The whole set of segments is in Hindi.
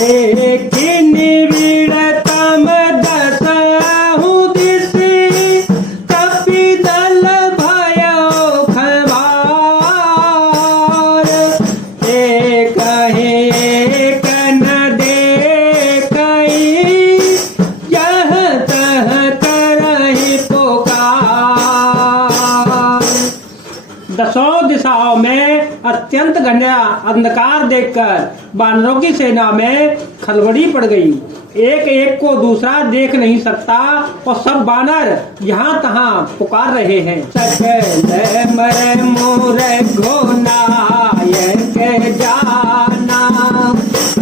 देखी निविड़तम दसहु दिशि कपिदल भयो खबार। एक न देखई यह तह करहि पुकार। दसों दिशाओं में अत्यंत घना अंधकार देखकर बानरों की सेना में खलबड़ी पड़ गई। एक एक को दूसरा देख नहीं सकता और सब बानर यहाँ तहाँ पुकार रहे हैं। सकल मर मोर घोनायक जाना,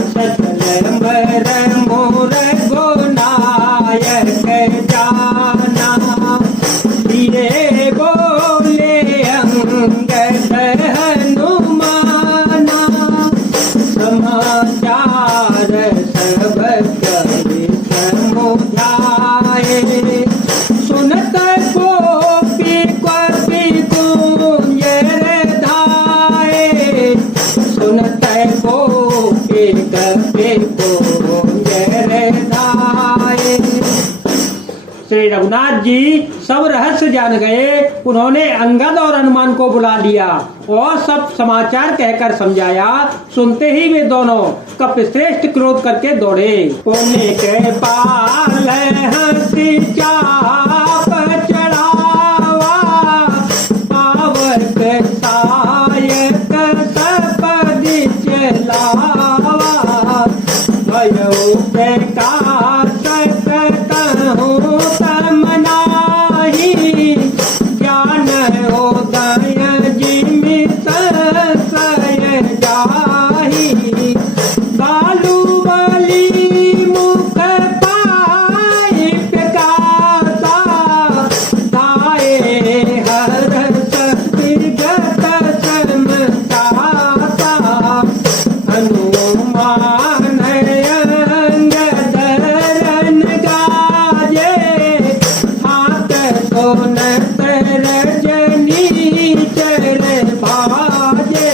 सकल मर मोर घोनायक जाना। ये बोले अंगद हनुमाना, समाचार सब कवि समुझाए। सुनत गोपी कपि कुंजर धाये, सुनत गोपी कपि कुंजर धाये। श्री रघुनाथ जी सब रहस्य जान गए। उन्होंने अंगद और हनुमान को बुला लिया और सब समाचार कहकर समझाया। सुनते ही वे दोनों कपिश्रेष्ठ क्रोध करके दौड़े। पुण्य के पाल हंसी चाप चढ़ावा, पावक सायक सपदि चलावा। भयो प्रकाश सकतहु तम नाही, ज्ञान उदय जिमि संशय जाहि। बालु बलि मुख पाइ प्रकाशा, धाये हर्ष विगत समतासा। हनुमान अंगद रन गाजे, हाथ सोनत रजनी चर बाजे।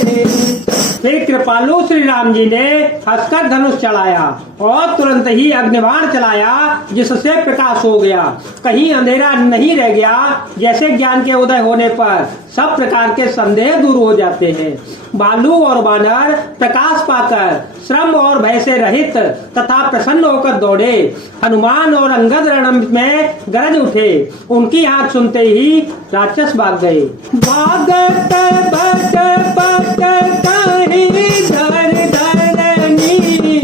फिर कृपालु श्री राम जी ने हंसकर धनुष चलाया और तुरंत ही अग्निबाण चलाया, जिससे प्रकाश हो गया। कहीं अंधेरा नहीं रह गया। जैसे ज्ञान के उदय होने पर सब प्रकार के संदेह दूर हो जाते हैं। भालू और बानर प्रकाश पाकर श्रम और भय से रहित तथा प्रसन्न होकर दौड़े। हनुमान और अंगद रण में गरज उठे। उनकी आंख सुनते ही राक्षस भाग गए। भागत भट भट कहीं धर धरनी,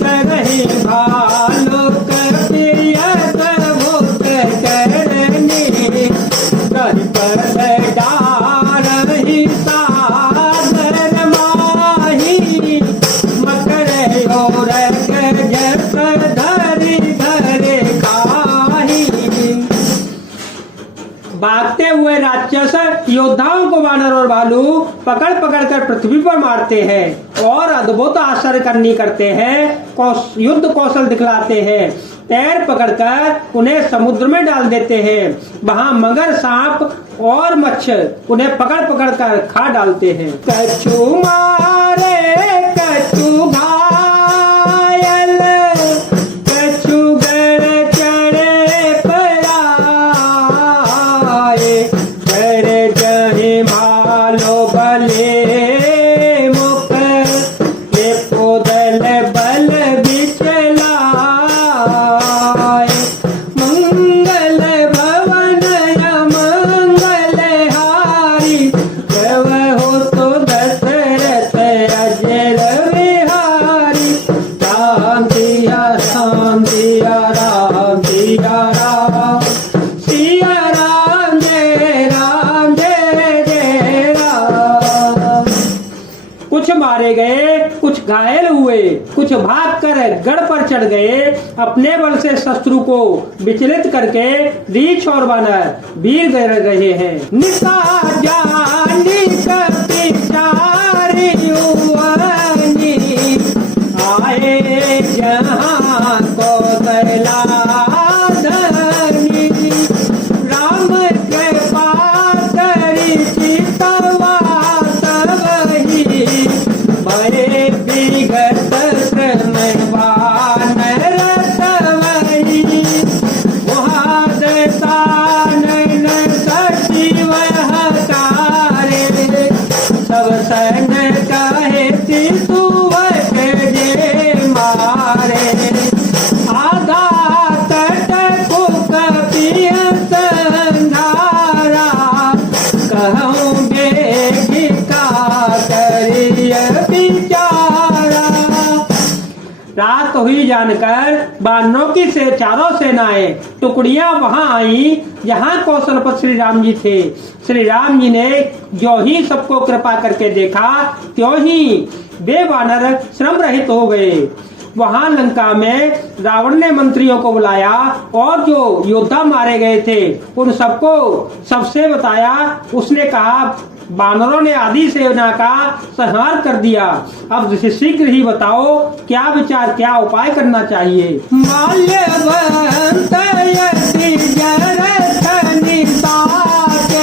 करहि भालु कपियत भूत करनी। कर पद डारहि सादर माही, मकर और गजस धरि धरे खाही। भागते हुए राक्षस योद्धाओं को बानर और भालू पकड़ पकड़ कर पृथ्वी पर मारते हैं और अद्भुत आश्चर्य करनी करते हैं। युद्ध कौशल दिखलाते हैं। पैर पकड़कर उन्हें समुद्र में डाल देते हैं। वहाँ मगर, सांप और मच्छर उन्हें पकड़ पकड़ कर खा डालते हैं। कछु मारे कछु घायल, कछु गड़ चढ़े पराए। कर जहि भालो बले मुख, ये पोदल बल बिचलाए। मंगल भवन मंगल हारी, हो तो दशरथ अजर विहारी। राम दिया राम दिया राम दिया राम, सिया राम जय जय राम। कुछ मारे गए, कुछ घायल हुए, कुछ भागकर गढ़ पर चढ़ गए। अपने बल से शत्रु को विचलित करके रीछ और बानर वीर रहे हैं। निशा जानी कपि चारि युवनी, आए जहाँ को धनी। राम कृपा करि चितवा सबहि, भय विगत श्रम मारे आधा तट कुक पिय संधारा कहूँ बेगी का करिय बिचारा। रात हुई जानकर बानरों की से चारों सेनाएं टुकड़ियां वहां आई जहां कौशलपति श्री राम जी थे। श्री राम जी ने जो ही सबको कृपा करके देखा त्यों ही वे वानर श्रम रहित हो गए। वहां लंका में रावण ने मंत्रियों को बुलाया और जो योद्धा मारे गए थे उन सबको सबसे बताया। उसने कहा बानरों ने आधी सेना का संहार कर दिया। अब शीघ्र ही बताओ क्या विचार क्या उपाय करना चाहिए। माल्यवंत यदि जरथ निताके